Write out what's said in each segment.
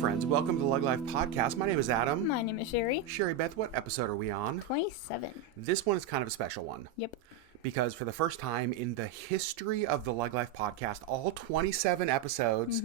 friends. Welcome to the LeggLife podcast. My name is Adam. My name is Sherry. Sherry Beth, what episode are we on? 27. This one is kind of a special one. Yep. Because for the first time in the history of the LeggLife podcast, all 27 episodes,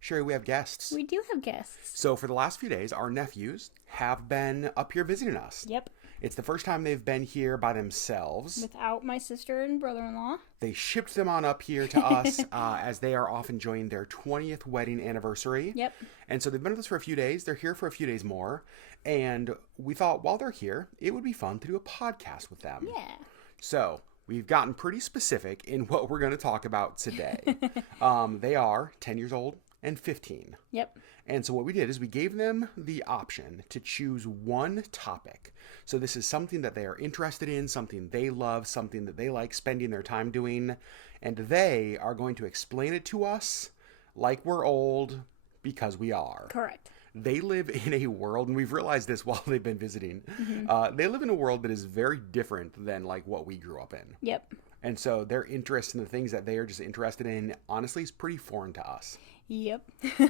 Sherry, we have guests. We do have guests. So for the last few days, our nephews have been up here visiting us. Yep. It's the first time they've been here by themselves. Without my sister and brother-in-law. They shipped them on up here to us as they are off enjoying their 20th wedding anniversary. Yep. And so they've been with us for a few days. They're here for a few days more. And we thought while they're here, it would be fun to do a podcast with them. Yeah. So we've gotten pretty specific in what we're going to talk about today. They are 10 years old and 15. Yep. And so what we did is we gave them the option to choose one topic. So this is something that they are interested in, something they love, something that they like spending their time doing. And they are going to explain it to us like we're old, because we are. Correct. They live in a world, and we've realized this while they've been visiting, they live in a world that is very different than like what we grew up in. Yep. And so their interest in the things that they are just interested in, honestly, is pretty foreign to us. Yep.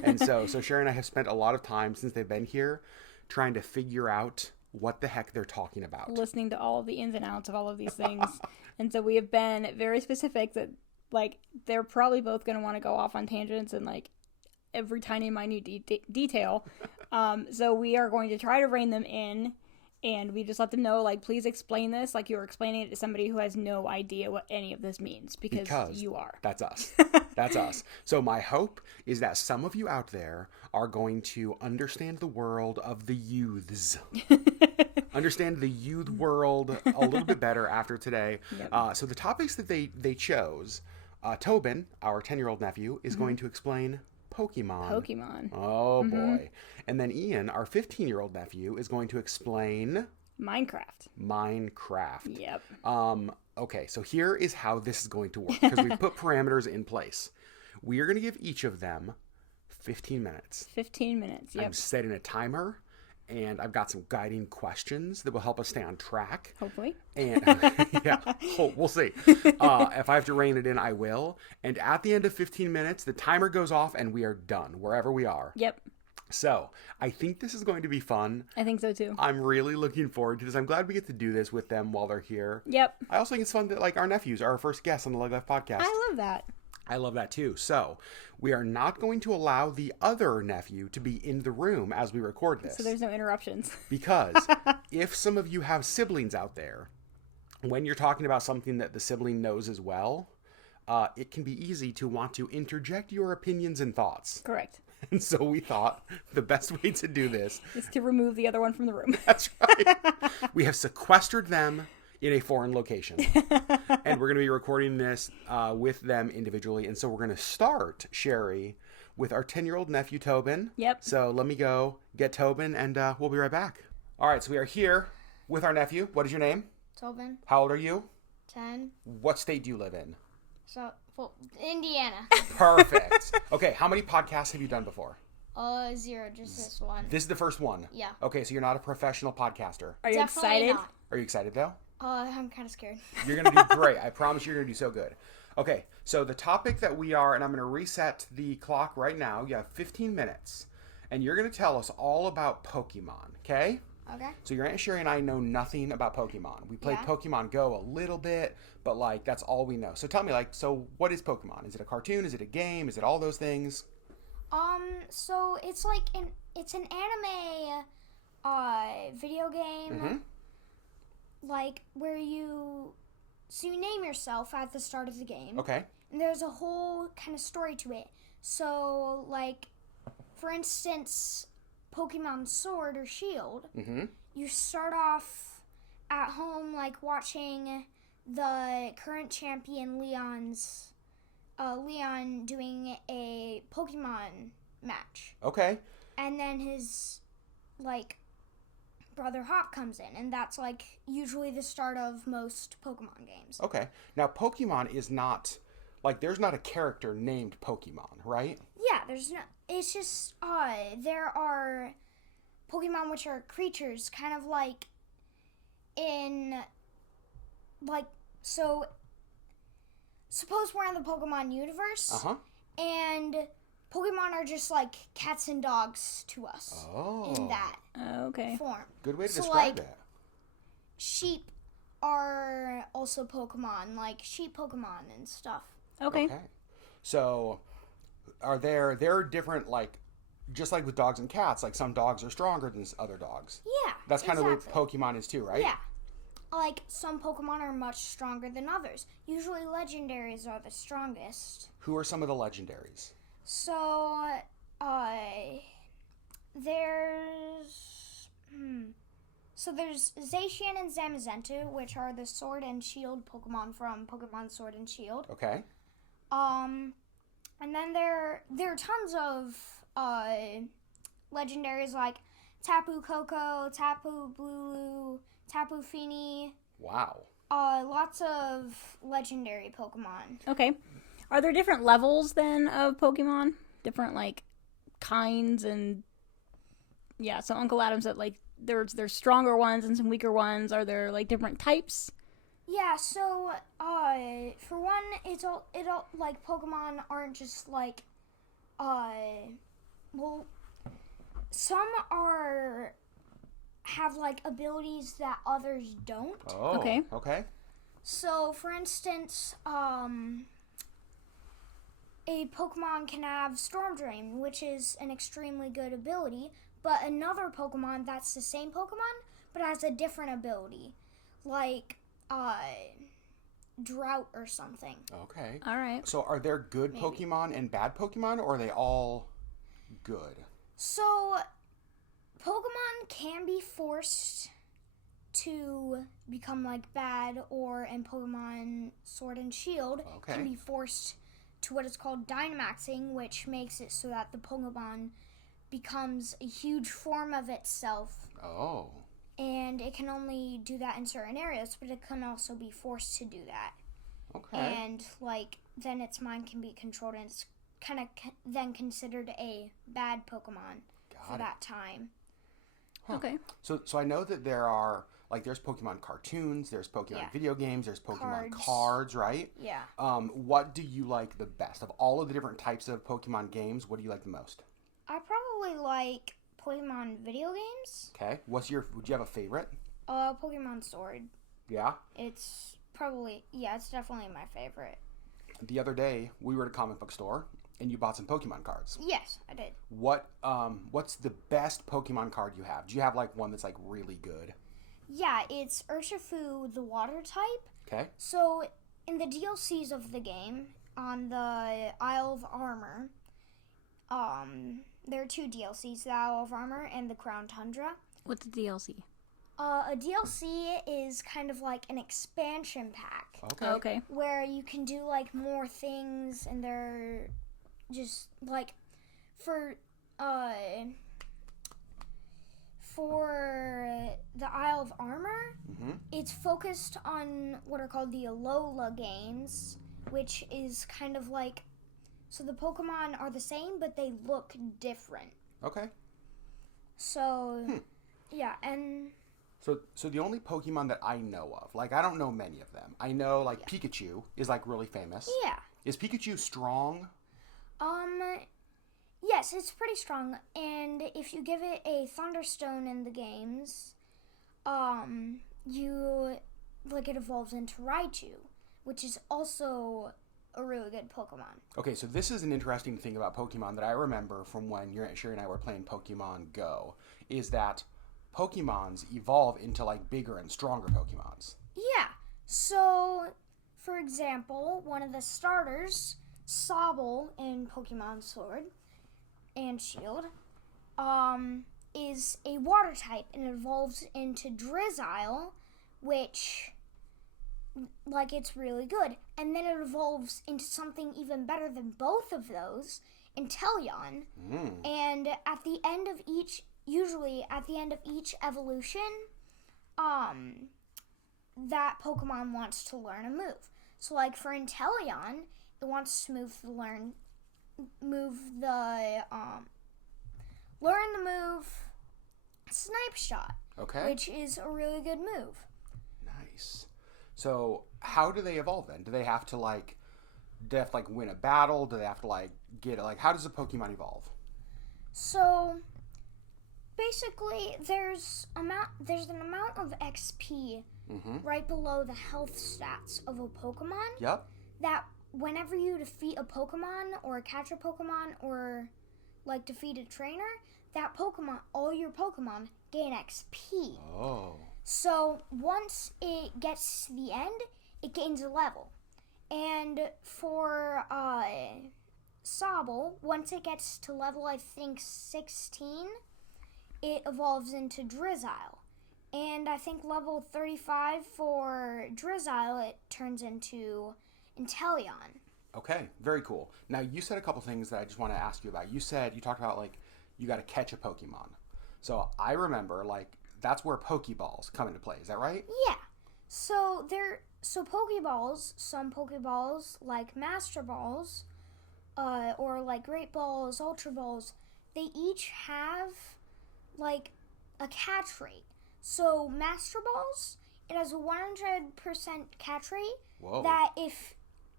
And so Sherry and I have spent a lot of time since they've been here trying to figure out what the heck they're talking about. Listening to all of the ins and outs of all of these things. And so we have been very specific that, like, they're probably both going to want to go off on tangents and, like, every tiny minute detail. So we are going to try to rein them in. And we just let them know, like, please explain this like you're explaining it to somebody who has no idea what any of this means. Because you are. That's us. That's us. So my hope is that some of you out there are going to understand the world of the youths. Understand the youth world a little bit better after today. Yep. So the topics that they chose, Tobin, our 10-year-old nephew, is going to explain Pokemon. Oh, boy. And then Ian, our 15-year-old nephew, is going to explain Minecraft. Yep. Okay, so here is how this is going to work, because we put parameters in place. We are going to give each of them 15 minutes. 15 minutes, yep. I'm setting a timer, and I've got some guiding questions that will help us stay on track. Hopefully. And yeah, we'll see. If I have to rein it in, I will. And at the end of 15 minutes, the timer goes off and we are done wherever we are. Yep. So I think this is going to be fun. I think so too. I'm really looking forward to this. I'm glad we get to do this with them while they're here. Yep. I also think it's fun that, like, our nephews are our first guests on the LeggLife podcast. I love that. I love that too. So we are not going to allow the other nephew to be in the room as we record this. So there's no interruptions. Because if some of you have siblings out there, when you're talking about something that the sibling knows as well, it can be easy to want to interject your opinions and thoughts. Correct. And so we thought the best way to do this is to remove the other one from the room. That's right. We have sequestered them in a foreign location. And we're going to be recording this with them individually. And so we're going to start, Sherry, with our 10-year-old nephew, Tobin. Yep. So let me go get Tobin, and we'll be right back. All right, so we are here with our nephew. What is your name? Tobin. How old are you? 10. What state do you live in? Indiana. Perfect. Okay, how many podcasts have you done before? 0, just this one. This is the first one? Yeah. Okay, so you're not a professional podcaster. Are you Definitely excited? not. Are you excited, though? I'm kind of scared. You're going to do great. I promise you're going to do so good. Okay, so the topic that we are, and I'm going to reset the clock right now. You have 15 minutes, and you're going to tell us all about Pokemon, okay? Okay. So your Aunt Sherry and I know nothing about Pokemon. We played Pokemon Go a little bit, but, like, that's all we know. So tell me, like, so what is Pokemon? Is it a cartoon? Is it a game? Is it all those things? So it's like it's an anime, video game, like where you name yourself at the start of the game. Okay. And there's a whole kind of story to it. So, like, for instance, Pokemon Sword or Shield, you start off at home, like, watching the current champion Leon doing a Pokemon match. Okay. And then his, like, brother Hop comes in, and that's, like, usually the start of most Pokemon games. Okay. Now, Pokemon is not, like, there's not a character named Pokemon, right? Yeah, there's no, it's just, there are Pokemon which are creatures, kind of like in, like, so, suppose we're in the Pokemon universe, and Pokemon are just like cats and dogs to us in that Okay. form. Good way to So, describe like, that. Sheep are also Pokemon, like sheep Pokemon and stuff. Okay. So, there are different, like, just like with dogs and cats, like some dogs are stronger than other dogs. Yeah, That's kind of exactly. what Pokemon is too, right? Yeah. Like, some Pokemon are much stronger than others. Usually legendaries are the strongest. Who are some of the legendaries? So, there's... there's Zacian and Zamazenta, which are the Sword and Shield Pokemon from Pokemon Sword and Shield. Okay. And then there are tons of legendaries like Tapu Koko, Tapu Bulu, Tapu Fini. Wow. Lots of legendary Pokemon. Okay. Are there different levels then of Pokemon? Different like kinds and yeah. So Uncle Adam said like there's stronger ones and some weaker ones. Are there like different types? Yeah. So for one, it all like Pokemon aren't just like some have like abilities that others don't. Oh. Okay. Okay. So, for instance, a Pokemon can have Storm Drain, which is an extremely good ability, but another Pokemon that's the same Pokemon, but has a different ability, like Drought or something. Okay. All right. So are there good Pokemon and bad Pokemon, or are they all good? So, Pokemon can be forced to become like bad, or in Pokemon Sword and Shield can be forced to what is called Dynamaxing, which makes it so that the Pokemon becomes a huge form of itself. Oh. And it can only do that in certain areas, but it can also be forced to do that. Okay. And like then its mind can be controlled, and it's kind of then considered a bad Pokemon for that time. Huh. Okay. So I know that there are there's Pokemon cartoons, there's Pokemon video games, there's Pokemon cards, right? Yeah. What do you like the best of all of the different types of Pokemon games? What do you like the most? I probably like Pokemon video games. Okay. Would you have a favorite? Pokemon Sword. Yeah. It's definitely my favorite. The other day we were at a comic book store and you bought some Pokemon cards. Yes, I did. What's the best Pokemon card you have? Do you have like one that's like really good? Yeah, it's Urshifu, the water type. Okay. So in the DLCs of the game, on the Isle of Armor, there are two DLCs, the Isle of Armor and the Crown Tundra. What's a DLC? A DLC is kind of like an expansion pack. Okay. Okay. Where you can do like more things, and they're just like for the Isle of Armor, it's focused on what are called the Alola games, which is kind of like, so the Pokemon are the same, but they look different. Okay. So, yeah, and... So the only Pokemon that I know of, like I don't know many of them. I know like Pikachu is like really famous. Yeah. Is Pikachu strong? Yes, it's pretty strong, and if you give it a Thunderstone in the games, it evolves into Raichu, which is also a really good Pokemon. Okay, so this is an interesting thing about Pokemon that I remember from when Sherry and I were playing Pokemon Go, is that Pokemons evolve into like bigger and stronger Pokemons. Yeah, so, for example, one of the starters, Sobble in Pokemon Sword and Shield, is a water type, and it evolves into Drizzile, which, like, it's really good. And then it evolves into something even better than both of those, Inteleon. And at the end of each, usually at the end of each evolution, that Pokemon wants to learn a move. So, like, for Inteleon, it wants to learn the move Snipe Shot. Okay. Which is a really good move. Nice. So how do they evolve then? Do they have to like Do they have to like win a battle? Do they have to like get like how does a Pokemon evolve? So basically, there's an amount of XP right below the health stats of a Pokemon. Yep. That whenever you defeat a Pokemon or catch a Pokemon or like defeat a trainer, that Pokemon, all your Pokemon gain XP. Oh. So once it gets to the end, it gains a level. And for Sobble, once it gets to level, I think 16, it evolves into Drizzile. And I think level 35 for Drizzile, it turns into Inteleon. Okay, very cool. Now you said a couple things that I just want to ask you about. You talked about like you got to catch a Pokemon. So I remember like that's where Pokeballs come into play. Is that right? Yeah. So Pokeballs, some Pokeballs like Master Balls, or like Great Balls, Ultra Balls, they each have like a catch rate. So Master Balls, it has a 100% catch rate. Whoa. That if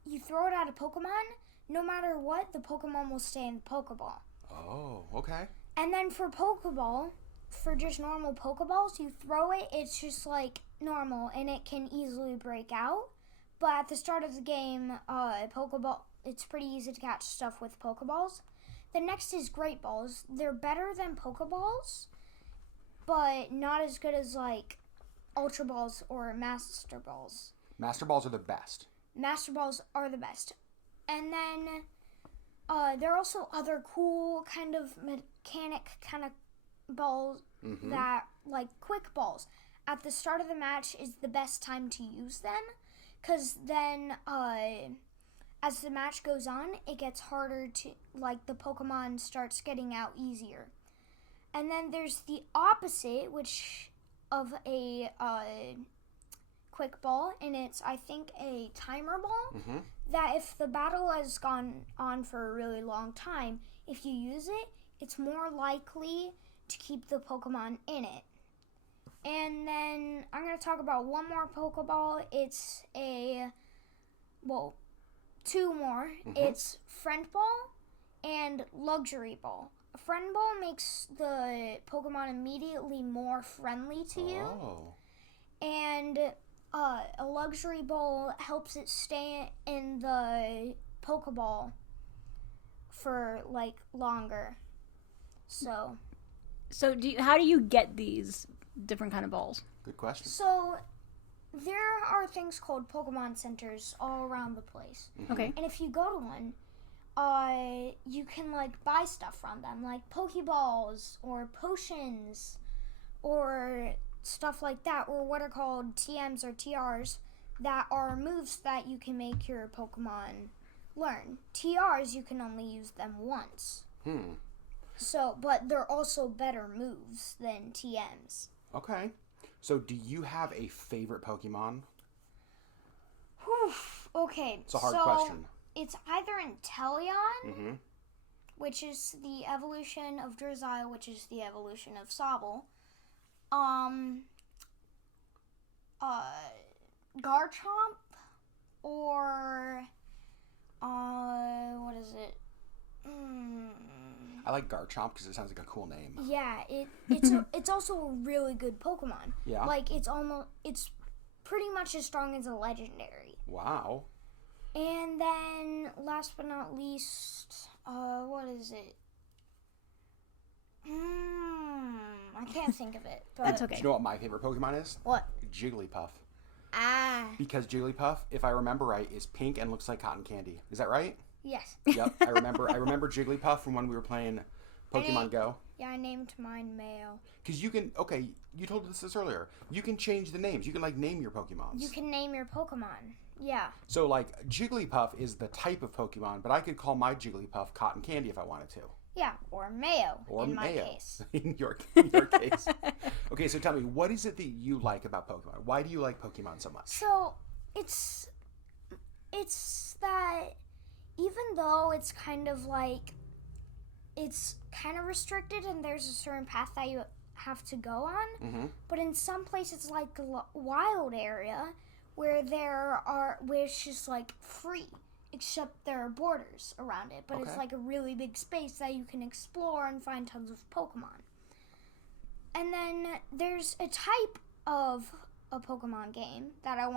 you throw it at a Pokemon, no matter what, the Pokemon will stay in the Pokeball. Oh, okay. And then for Pokeball, for just normal Pokeballs, you throw it, it's just like normal, and it can easily break out. But at the start of the game, Pokeball, it's pretty easy to catch stuff with Pokeballs. The next is Great Balls. They're better than Pokeballs, but not as good as like Ultra Balls or Master Balls. Master Balls are the best. Master Balls are the best. And then there are also other cool kind of mechanic kind of balls that, like quick balls. At the start of the match is the best time to use them, because then as the match goes on, it gets harder to, like the Pokemon starts getting out easier. And then there's the opposite, which of a quick ball, and it's, I think, a timer ball, that if the battle has gone on for a really long time, if you use it, it's more likely to keep the Pokemon in it. And then I'm going to talk about one more Pokeball. It's two more. It's Friend Ball and Luxury Ball. A Friend Ball makes the Pokemon immediately more friendly to you. Oh. And a Luxury Ball helps it stay in the Pokeball for like longer. So how do you get these different kind of balls? Good question. So there are things called Pokemon centers all around the place. Okay. And if you go to one, you can like buy stuff from them, like Pokeballs or potions or stuff like that, or what are called TMs or TRs, that are moves that you can make your Pokemon learn. TRs, you can only use them once. So, but they're also better moves than TMs. Okay. So do you have a favorite Pokemon? Okay. It's a hard question. It's either Inteleon, which is the evolution of Drizzile, which is the evolution of Sobble. Garchomp, or what is it? I like Garchomp because it sounds like a cool name. Yeah, it's also a really good Pokemon. Yeah. Like it's pretty much as strong as a legendary. Wow. And then last but not least, what is it? I can't think of it. But That's okay. Do you know what my favorite Pokemon is? What? Jigglypuff. Ah. Because Jigglypuff, if I remember right, is pink and looks like cotton candy. Is that right? Yes. Yep. I remember Jigglypuff from when we were playing Pokemon Go. Yeah, I named mine Mayo. Because you can, you told us this earlier. You can change the names. You can like name your Pokemons. You can name your Pokemon. Yeah. So like Jigglypuff is the type of Pokemon, but I could call my Jigglypuff cotton candy if I wanted to. Yeah, or Mayo Or in my Mayo. case. In your case. Okay, so tell me, what is it that you like about Pokemon? Why do you like Pokemon so much? So it's that even though it's kind of like it's kind of restricted and there's a certain path that you have to go on, but in some places like a wild area where it's just like free. except there are borders around it. But it's like a really big space that you can explore and find tons of Pokemon. And then there's a type of a Pokemon game that I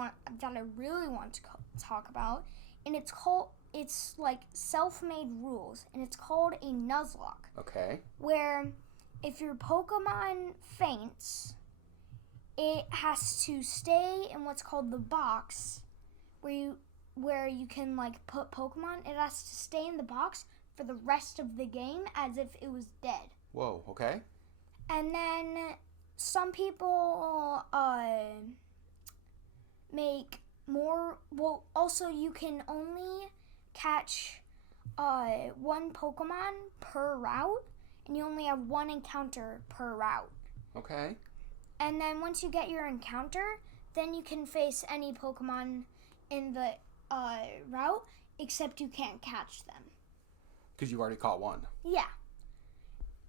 really want to talk about, and it's like self-made rules, and it's called a Nuzlocke. Okay. Where if your Pokemon faints, it has to stay in what's called the box, where you can like put Pokemon. It has to stay in the box for the rest of the game as if it was dead. Whoa, okay. And then some people make more. Well, also you can only catch one Pokemon per route, and you only have one encounter per route. Okay. And then once you get your encounter, then you can face any Pokemon in the route, except you can't catch them. Because you already caught one. Yeah.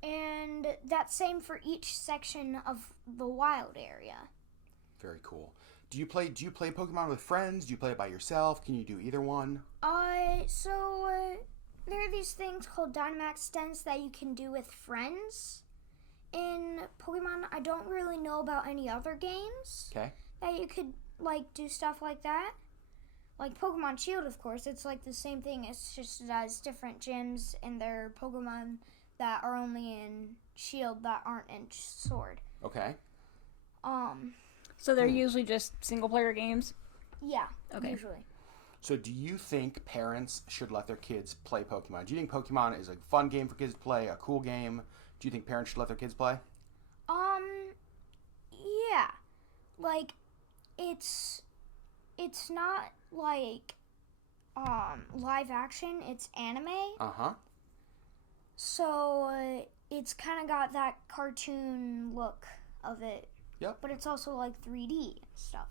And that's same for each section of the wild area. Very cool. Do you play Pokemon with friends? Do you play it by yourself? Can you do either one? There are these things called Dynamax Dens that you can do with friends. In Pokemon, I don't really know about any other games that you could like do stuff like that. Like Pokemon Shield, of course, it's like the same thing. It's just it has different gyms, and there are Pokemon that are only in Shield that aren't in Sword. Okay. So they're usually just single-player games? Yeah, okay. Usually. So do you think parents should let their kids play Pokemon? Do you think Pokemon is a fun game for kids to play, a cool game? Do you think parents should let their kids play? Yeah. Like, it's not like live action, it's anime. Uh-huh. So it's kind of got that cartoon look of it. Yep. But it's also like 3D and stuff.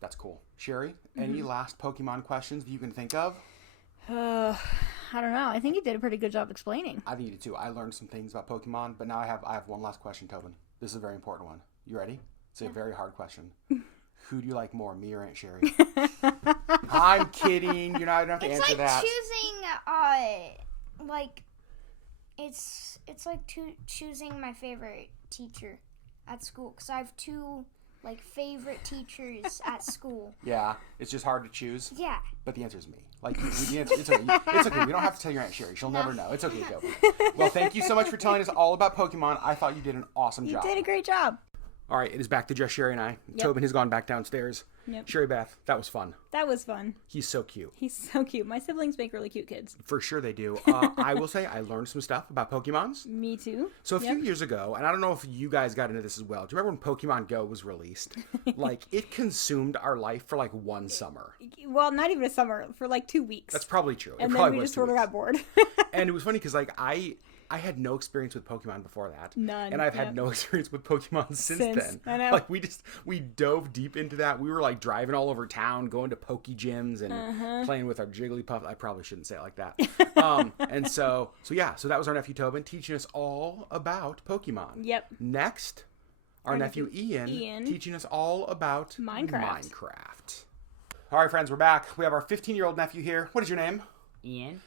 That's cool. Sherry, any last Pokemon questions that you can think of? I don't know. I think you did a pretty good job explaining. I think you did too. I learned some things about Pokemon, but now I have one last question, Tobin. This is a very important one. You ready? It's a very hard question. Who do you like more, me or Aunt Sherry? I'm kidding. You don't have to answer that. It's like choosing my favorite teacher at school, because I have two like favorite teachers at school. Yeah, it's just hard to choose. Yeah. But the answer is me. Like, the answer, it's okay. It's okay. We don't have to tell your Aunt Sherry. She'll never know. It's okay, Tobin. Well, thank you so much for telling us all about Pokemon. I thought you did an awesome job. You did a great job. All right, it is back to just Sherry and I. Yep. Tobin has gone back downstairs. Yep. Sherry Beth, that was fun. That was fun. He's so cute. He's so cute. My siblings make really cute kids. For sure they do. I will say I learned some stuff about Pokemons. Me too. So a few years ago, and I don't know if you guys got into this as well. Do you remember when Pokemon Go was released? Like, it consumed our life for like one summer. Well, not even a summer. For like 2 weeks. That's probably true. And it then probably we was just 2 sort of weeks. got bored. And it was funny because like I had no experience with Pokemon before that. None. And I've had no experience with Pokemon since then. I know. Like we dove deep into that. We were like driving all over town, going to Poke Gyms and playing with our Jigglypuff. I probably shouldn't say it like that. And so that was our nephew Tobin teaching us all about Pokemon. Yep. Next, our nephew Ian teaching us all about Minecraft. All right, friends, we're back. We have our 15-year-old nephew here. What is your name? Ian,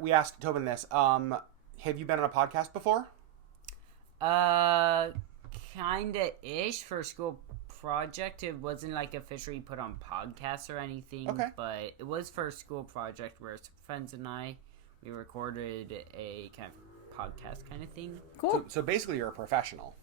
we asked Tobin this. Have you been on a podcast before? Kinda-ish for a school project. It wasn't like officially put on podcasts or anything, but it was for a school project where some friends and we recorded a kind of podcast kind of thing. Cool. So basically you're a professional.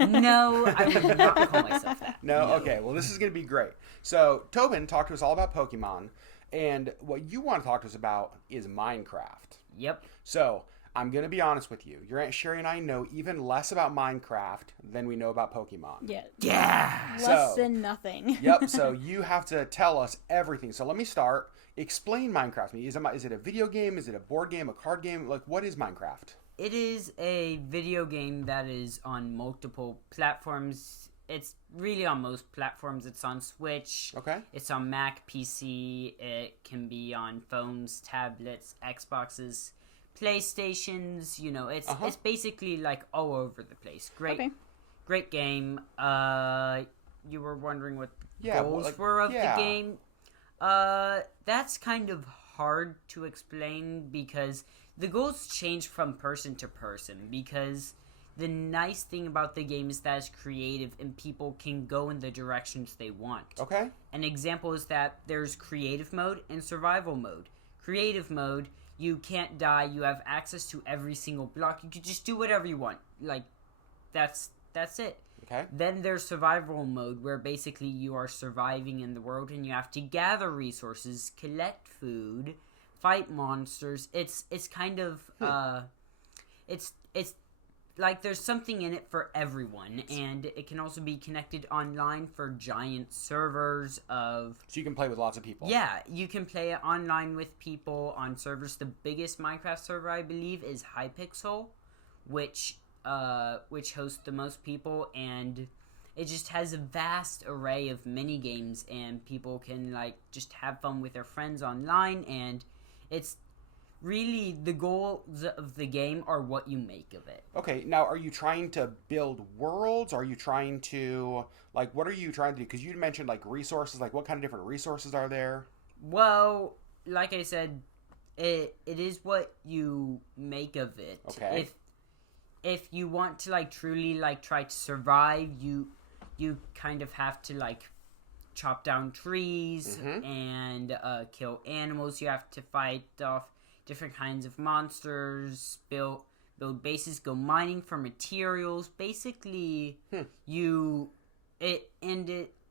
No, I would not call myself that. No? Okay, well this is going to be great. So Tobin talked to us all about Pokemon, and what you want to talk to us about is Minecraft. Yep. So I'm going to be honest with you. Your Aunt Sherry and I know even less about Minecraft than we know about Pokemon. Yeah. Less than nothing. Yep, so you have to tell us everything. So let me start. Explain Minecraft to me. Is it a video game? Is it a board game? A card game? Like, what is Minecraft? It is a video game that is on multiple platforms. It's really on most platforms. It's on Switch. Okay. It's on Mac, PC. It can be on phones, tablets, Xboxes, PlayStations. You know, it's basically like all over the place. Great game. You were wondering what the goals were of the game. That's kind of hard to explain because the goals change from person to person, because the nice thing about the game is that it's creative and people can go in the directions they want. Okay. An example is that there's creative mode and survival mode. Creative mode, you can't die, you have access to every single block, you can just do whatever you want. Like, that's it. Okay. Then there's survival mode, where basically you are surviving in the world and you have to gather resources, collect food, fight monsters. It's kind of it's like there's something in it for everyone, and it can also be connected online for giant servers of... So you can play with lots of people. Yeah, you can play it online with people on servers. The biggest Minecraft server, I believe, is Hypixel, which hosts the most people, and it just has a vast array of mini games, and people can like just have fun with their friends online, and it's really the goals of the game are what you make of it. Okay, now are you trying to build worlds? Are you trying to, like, what are you trying to do? Because you mentioned, like, resources. Like, what kind of different resources are there? Well, like I said, it is what you make of it. Okay. If you want to, like, truly, like, try to survive, you kind of have to, like, chop down trees and kill animals. You have to fight off different kinds of monsters, build bases, go mining for materials. Basically, it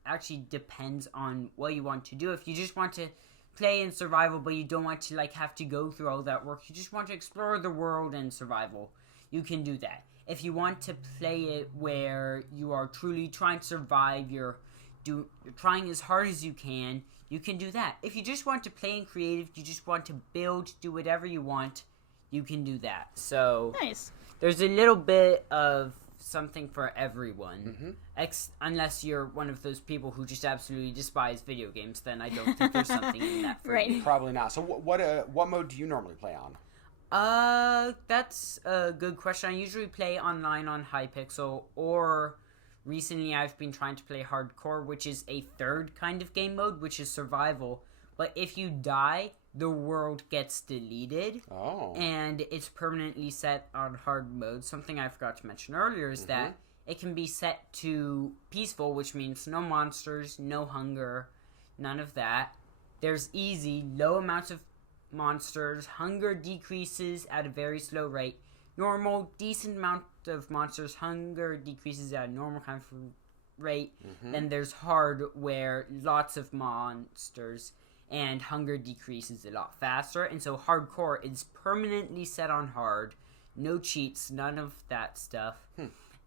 actually depends on what you want to do. If you just want to play in survival, but you don't want to like have to go through all that work, you just want to explore the world in survival, you can do that. If you want to play it where you are truly trying to survive, you're trying as hard as you can do that. If you just want to play in creative, you just want to build, do whatever you want, you can do that. So Nice. there's a little bit of something for everyone. Unless you're one of those people who just absolutely despise video games, then I don't think there's something in that for you. Probably not. So what mode do you normally play on? That's a good question. I usually play online on Hypixel, or recently I've been trying to play hardcore, which is a third kind of game mode, which is survival. But if you die, the world gets deleted. Oh. And it's permanently set on hard mode. Something I forgot to mention earlier is that it can be set to peaceful, which means no monsters, no hunger, none of that. There's easy, low amounts of monsters. Hunger decreases at a very slow rate. Normal, decent amount of monsters. Hunger decreases at a normal kind of rate. Then there's hard, where lots of monsters, and hunger decreases a lot faster. And so hardcore is permanently set on hard. No cheats, none of that stuff.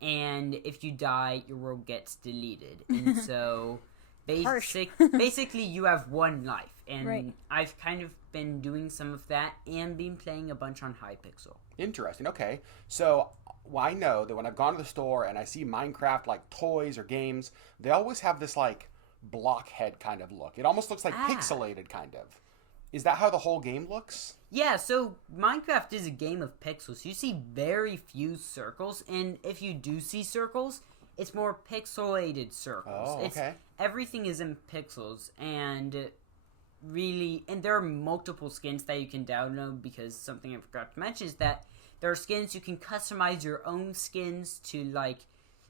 And if you die, your world gets deleted. And so basically you have one life. And I've kind of been doing some of that and been playing a bunch on Hypixel. Interesting. Okay. So I know that when I've gone to the store and I see Minecraft like toys or games, they always have this like blockhead kind of look. It almost looks like pixelated kind of. Is that how the whole game looks? Yeah, so Minecraft is a game of pixels. You see very few circles, and if you do see circles, it's more pixelated circles. Oh, okay. Everything is in pixels, and there are multiple skins that you can download, because something I forgot to mention is that there are skins you can customize your own skins to like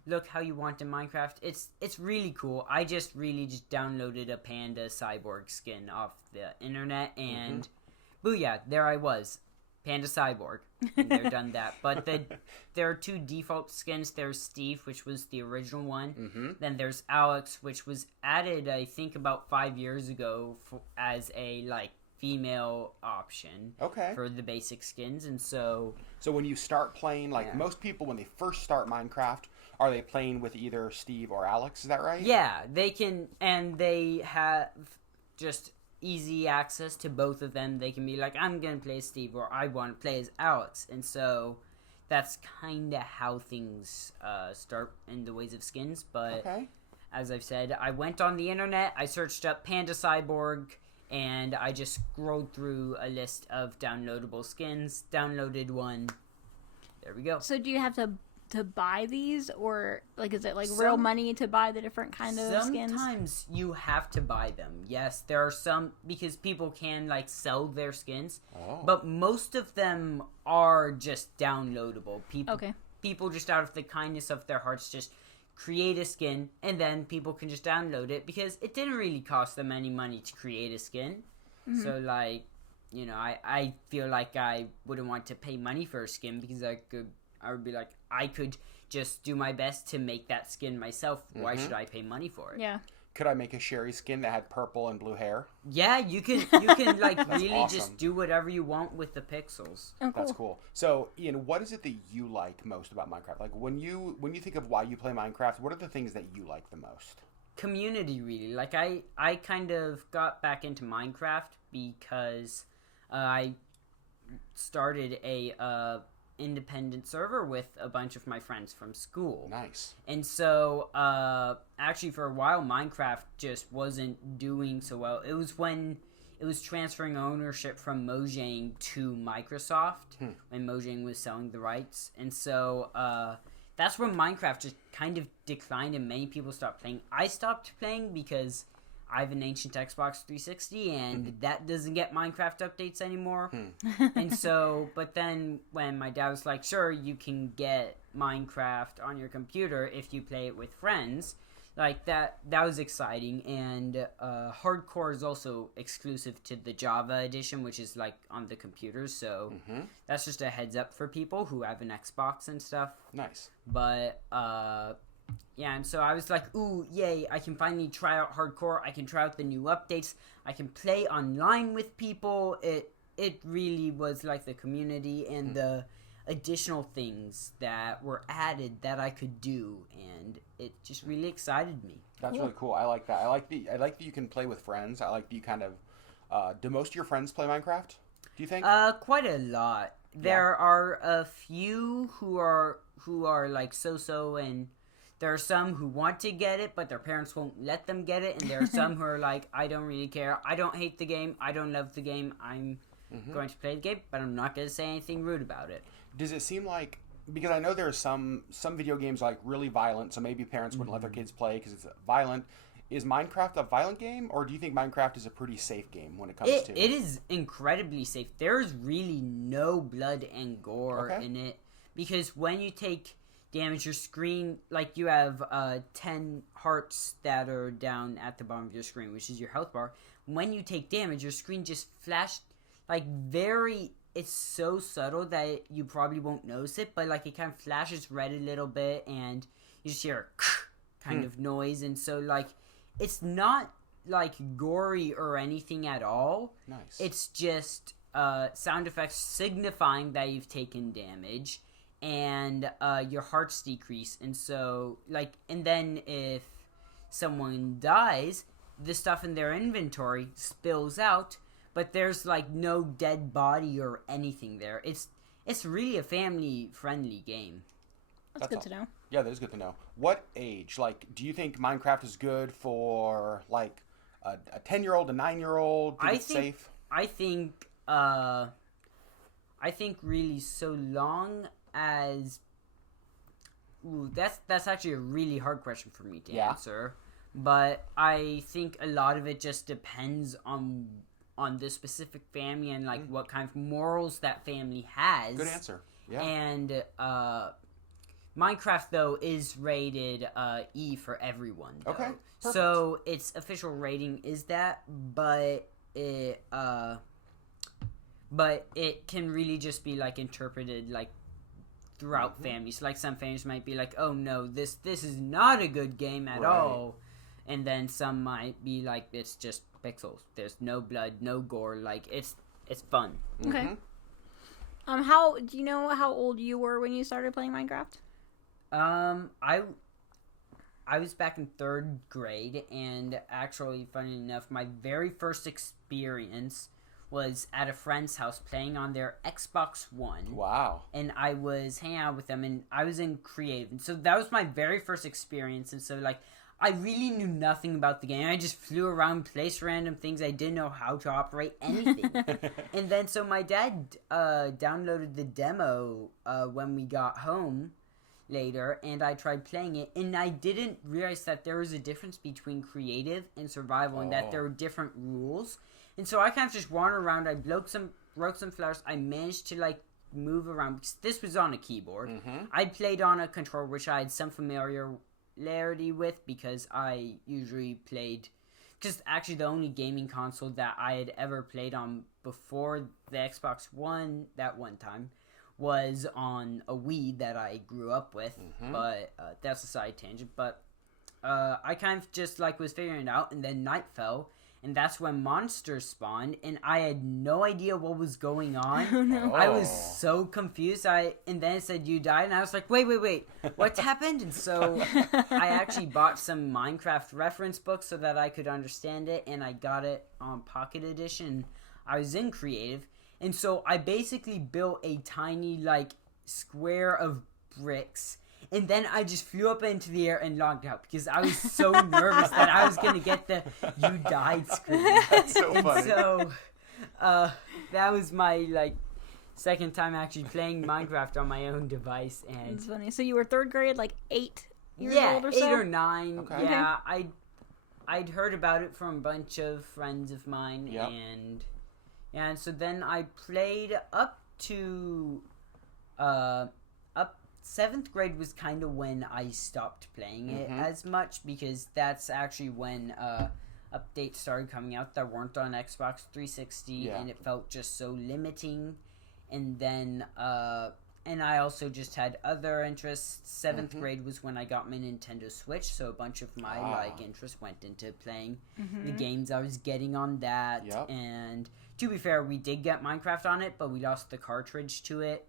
look how you want in Minecraft. It's really cool. I just downloaded a panda cyborg skin off the internet, and booyah, there I was, panda cyborg. And they're done that. But there are two default skins. There's Steve, which was the original one. Then there's Alex, which was added, I think, about 5 years ago as a like female option for the basic skins. And so when you start playing, like most people when they first start Minecraft, are they playing with either Steve or Alex? Is that right? Yeah, they can, and they have just easy access to both of them. They can be like, I'm gonna play as Steve, or I want to play as Alex. And so that's kind of how things start in the ways of skins. But as I've said, I went on the internet, I searched up panda cyborg, and I just scrolled through a list of downloadable skins, downloaded one. There we go. So do you have to to buy these, or like is it like real money to buy the different kind of skins? Sometimes you have to buy them. Yes, there are some because people can like sell their skins, but most of them are just downloadable. People just out of the kindness of their hearts just create a skin, and then people can just download it because it didn't really cost them any money to create a skin. So like, you know, I feel like I wouldn't want to pay money for a skin because I would be like, I could just do my best to make that skin myself. Why should I pay money for it? Yeah. Could I make a Sherry skin that had purple and blue hair? Yeah, you can like really awesome. just do whatever you want with the pixels. Oh, cool. That's cool. So, Ian, what is it that you like most about Minecraft? Like when you think of why you play Minecraft, what are the things that you like the most? Community, really. Like I kind of got back into Minecraft because I started a independent server with a bunch of my friends from school. Nice. And so actually for a while Minecraft just wasn't doing so well. It was when it was transferring ownership from Mojang to Microsoft when Mojang was selling the rights. And so that's when Minecraft just kind of declined and many people stopped playing. I stopped playing because I have an ancient Xbox 360 and that doesn't get Minecraft updates anymore. And so, but then when my dad was like, sure, you can get Minecraft on your computer if you play it with friends, like that was exciting. And hardcore is also exclusive to the Java edition, which is like on the computer. So that's just a heads up for people who have an Xbox and stuff. Nice. But yeah, and so I was like, ooh, yay, I can finally try out hardcore, I can try out the new updates, I can play online with people. It really was like the community and the additional things that were added that I could do, and it just really excited me. That's really cool. I like that. I like that you can play with friends. I like that you kind of do most of your friends play Minecraft? Do you think? Quite a lot. There are a few who are like so, and there are some who want to get it, but their parents won't let them get it. And there are some who are like, I don't really care. I don't hate the game. I don't love the game. I'm going to play the game, but I'm not going to say anything rude about it. Does it seem like, because I know there are some video games like really violent, so maybe parents wouldn't let their kids play because it's violent. Is Minecraft a violent game, or do you think Minecraft is a pretty safe game when it comes to... It is incredibly safe. There's really no blood and gore in it, because when you take damage, your screen, like you have 10 hearts that are down at the bottom of your screen, which is your health bar. When you take damage, your screen just flashed like it's so subtle that you probably won't notice it, but like it kind of flashes red a little bit and you just hear a kind of noise. And so like it's not like gory or anything at all. Nice. It's just sound effects signifying that you've taken damage. And your hearts decrease, and so and then if someone dies, the stuff in their inventory spills out, but there's like no dead body or anything there. It's really a family friendly game. That's good to know. Yeah, that is good to know. What age? Like, do you think Minecraft is good for like a 10-year-old, a 9-year-old? It's safe. I think really so long as that's actually a really hard question for me to answer, but I think a lot of it just depends on the specific family and like what kind of morals that family has. Good answer. Yeah. And Minecraft though is rated E for everyone though. Okay. Perfect. So its official rating is that, but it can really just be like interpreted like throughout families. Like some families might be like, oh no, this is not a good game at all, and then some might be like, it's just pixels, there's no blood, no gore, like it's fun. Okay. How do you know how old you were when you started playing Minecraft? I was back in 3rd grade, and actually, funny enough, my very first experience was at a friend's house playing on their Xbox One. Wow. And I was hanging out with them, and I was in creative. And so that was my very first experience. And so, like, I really knew nothing about the game. I just flew around, placed random things. I didn't know how to operate anything. And then, so my dad downloaded the demo when we got home. later, and I tried playing it, and I didn't realize that there was a difference between creative and survival, and that there were different rules. And so I kind of just wandered around. I broke some flowers. I managed to like move around because this was on a keyboard. I played on a controller, which I had some familiarity with because I usually played. Because actually, the only gaming console that I had ever played on before the Xbox One that one time was on a Wii that I grew up with. But that's a side tangent. But I kind of just like was figuring it out, and then night fell. And that's when monsters spawned, and I had no idea what was going on. Oh, no. I was so confused. And then it said you died, and I was like, wait, what's happened? And so I actually bought some Minecraft reference books so that I could understand it, and I got it on Pocket Edition. I was in creative, and so I basically built a tiny like square of bricks. And then I just flew up into the air and logged out because I was so nervous that I was going to get the "you died" screen. That's so and funny. so that was my like second time actually playing Minecraft on my own device. And It's funny. So you were third grade, like 8 years yeah, old or 8 so? or 9. Okay. Yeah, I'd heard about it from a bunch of friends of mine, Yep. and so then I played up to 7th grade was kind of when I stopped playing it as much because that's actually when updates started coming out that weren't on Xbox 360 and it felt just so limiting. And then and I also just had other interests. 7th grade was when I got my Nintendo Switch, so a bunch of my like interest went into playing the games I was getting on that. And to be fair, we did get Minecraft on it, but we lost the cartridge to it.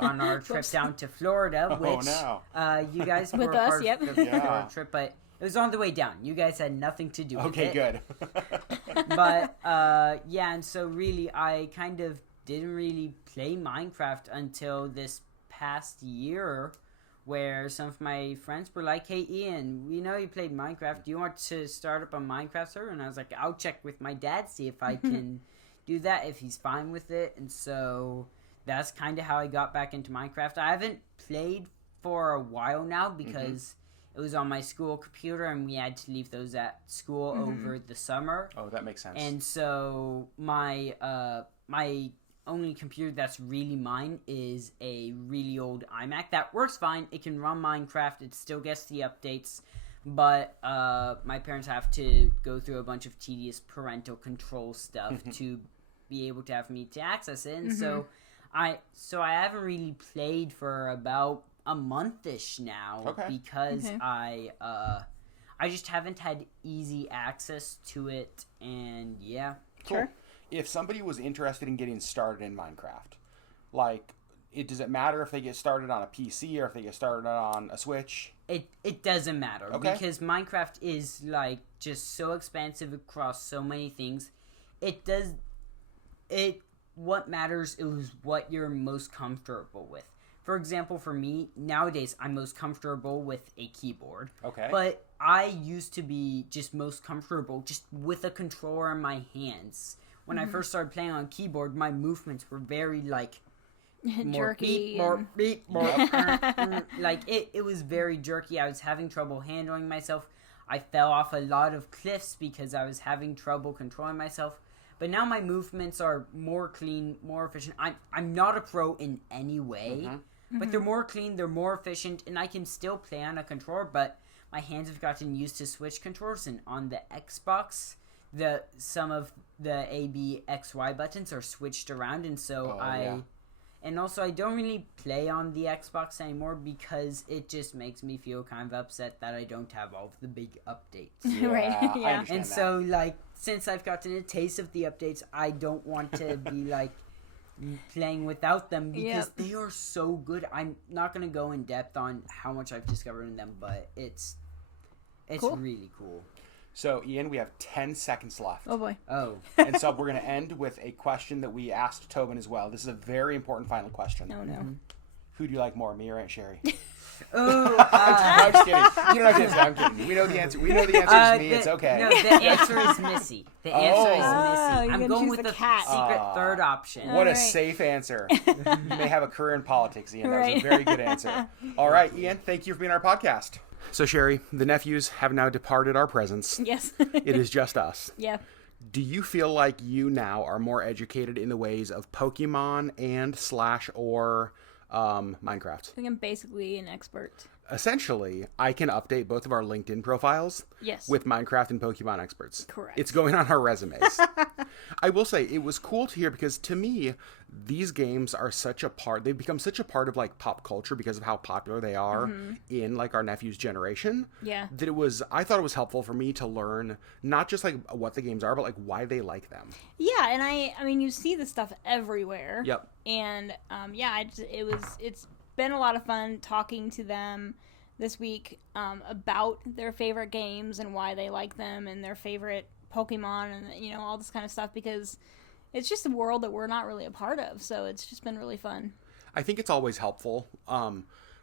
On our trip down to Florida, which you guys were With us, part yep. of the Florida trip, but it was on the way down. You guys had nothing to do with it. Okay, good. But yeah, and so really, I kind of didn't really play Minecraft until this past year, where some of my friends were like, "Hey, Ian, we know you played Minecraft. Do you want to start up a Minecraft server?" And I was like, "I'll check with my dad, see if I can do that, if he's fine with it." And so that's kind of how I got back into Minecraft. I haven't played for a while now because it was on my school computer and we had to leave those at school over the summer. Oh, that makes sense. And so my my only computer that's really mine is a really old iMac that works fine. It can run Minecraft. It still gets the updates. But my parents have to go through a bunch of tedious parental control stuff to be able to have me to access it. And so I haven't really played for about a month-ish now because I just haven't had easy access to it, and yeah. Cool. Sure. If somebody was interested in getting started in Minecraft, like, does it matter if they get started on a PC or if they get started on a Switch? It doesn't matter because Minecraft is like just so expansive across so many things. What matters is what you're most comfortable with. For example, for me, nowadays, I'm most comfortable with a keyboard. Okay. But I used to be just most comfortable just with a controller in my hands. When I first started playing on keyboard, my movements were very, like, more jerky. beep, like, it was very jerky. I was having trouble handling myself. I fell off a lot of cliffs because I was having trouble controlling myself. But now my movements are more clean, more efficient. I'm not a pro in any way, but they're more clean, they're more efficient, and I can still play on a controller, but my hands have gotten used to Switch controllers, and on the Xbox, some of the A, B, X, Y buttons are switched around, and so And also, I don't really play on the Xbox anymore because it just makes me feel kind of upset that I don't have all of the big updates. Yeah. And so, like, since I've gotten a taste of the updates, I don't want to be, like, playing without them because they are so good. I'm not going to go in depth on how much I've discovered in them, but it's cool. Really cool. So, Ian, we have 10 seconds left. Oh, boy. Oh. And so we're going to end with a question that we asked Tobin as well. This is a very important final question. Oh, no. Who do you like more, me or Aunt Sherry? I'm just kidding. You don't have to answer. I'm kidding. We know the answer. We know the answer is me. It's okay. No, the answer is Missy. The answer is Missy. you're I'm gonna going choose with the the cat. secret third option. What a Alright. safe answer. You may have a career in politics, Ian. That was a Right. very good answer. All right, Ian, thank you for being on our podcast. So, Sherry, the nephews have now departed our presence. Yes. It is just us. Yeah. Do you feel like you now are more educated in the ways of Pokemon and /or Minecraft? I think I'm basically an expert. Essentially, I can update both of our LinkedIn profiles Yes. with Minecraft and Pokemon experts. Correct. It's going on our resumes. I will say it was cool to hear because to me, these games are such a part, they've become such a part of like pop culture because of how popular they are in like our nephew's generation. Yeah. That I thought it was helpful for me to learn not just like what the games are, but like why they like them. Yeah, and I mean, you see this stuff everywhere. Yep. And it's been a lot of fun talking to them this week about their favorite games and why they like them and their favorite Pokemon and all this kind of stuff because it's just a world that we're not really a part of. So it's just been really fun. I think it's always helpful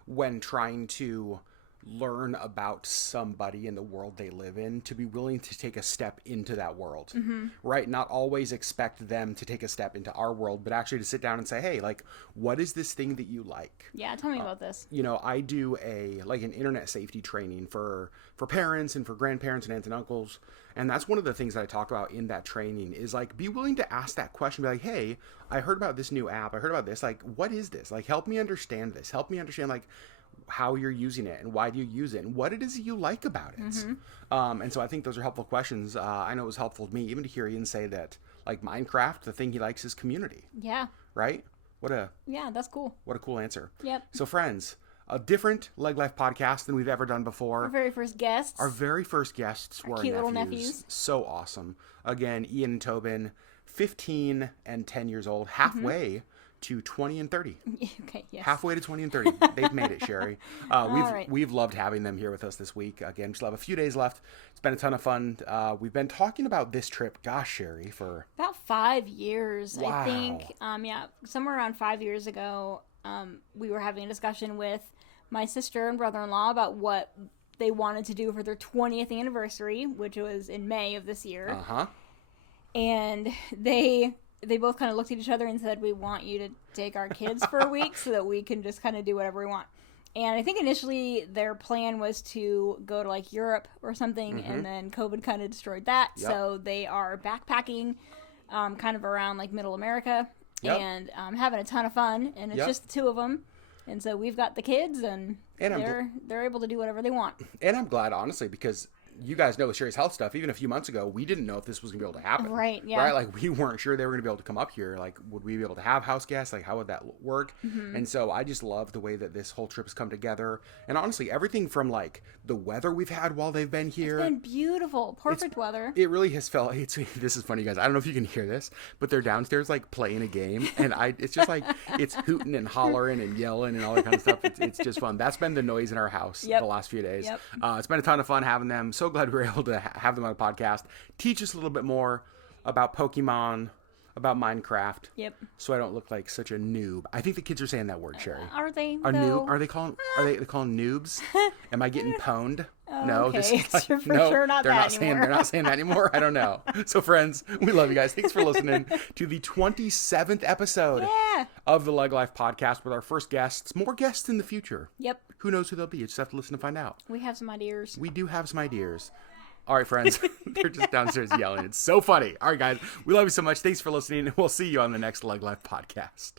when trying to learn about somebody in the world they live in to be willing to take a step into that world, right? Not always expect them to take a step into our world, but actually to sit down and say, hey, like, what is this thing that you like? Yeah, tell me about this. I do an internet safety training for parents and for grandparents and aunts and uncles. And that's one of the things that I talk about in that training is like, be willing to ask that question. Be like, hey, I heard about this new app. I heard about this. Like, what is this? Like, help me understand this. Help me understand like how you're using it and why do you use it and what it is that you like about it. And so I think those are helpful questions. I know it was helpful to me even to hear Ian say that like Minecraft, the thing he likes is community, Yeah. right? Yeah, that's cool. What a cool answer. Yep. So friends, a different LeggLife podcast than we've ever done before. Our very first guests. Our very first guests were our cute little nephews. nephews. So awesome. Again, Ian and Tobin, 15 and 10 years old, halfway to 20 and 30. Okay, yes. Halfway to 20 and 30. They've made it, Sherry. right. We've loved having them here with us this week. Again, we still have a few days left. It's been a ton of fun. We've been talking about this trip, gosh, Sherry, for about 5 years, Wow. I think. Somewhere around 5 years ago, we were having a discussion with my sister and brother-in-law about what they wanted to do for their 20th anniversary, which was in May of this year. And they both kind of looked at each other and said, we want you to take our kids for a week so that we can just kind of do whatever we want. And I think initially their plan was to go to like Europe or something, and then COVID kind of destroyed that. Yep. So they are backpacking kind of around like Middle America Yep. and having a ton of fun. And it's Yep. just the two of them. And so we've got the kids, and I'm they're able to do whatever they want. And I'm glad, honestly, because you guys know with Sherry's health stuff, even a few months ago, we didn't know if this was going to be able to happen. Right, yeah. Right? Like, we weren't sure they were going to be able to come up here. Like, would we be able to have house guests? Like, how would that work? And so I just love the way that this whole trip has come together. And honestly, everything from, like, the weather we've had while they've been here. It's been beautiful. Perfect weather. It really has felt. This is funny, guys. I don't know if you can hear this, but they're downstairs like playing a game, and it's just like it's hooting and hollering and yelling and all that kind of stuff. It's just fun. That's been the noise in our house the last few days. Yep. It's been a ton of fun having them. So glad we were able to have them on a podcast. Teach us a little bit more about Pokemon, about Minecraft. Yep. So I don't look like such a noob. I think the kids are saying that word, Sherry. Are they? Are though? they calling noobs? Am I getting pwned? No, okay. this is like, You're for no, sure not they're that not saying anymore. they're not saying that anymore. I don't know. So friends, we love you guys. Thanks for listening to the 27th episode Yeah. of the LeggLife podcast with our first guests. More guests in the future. Yep. Who knows who they'll be? You just have to listen to find out. We have some ideas. We do have some ideas. All right, friends. They're just downstairs yelling. It's so funny. All right, guys. We love you so much. Thanks for listening. And we'll see you on the next LeggLife podcast.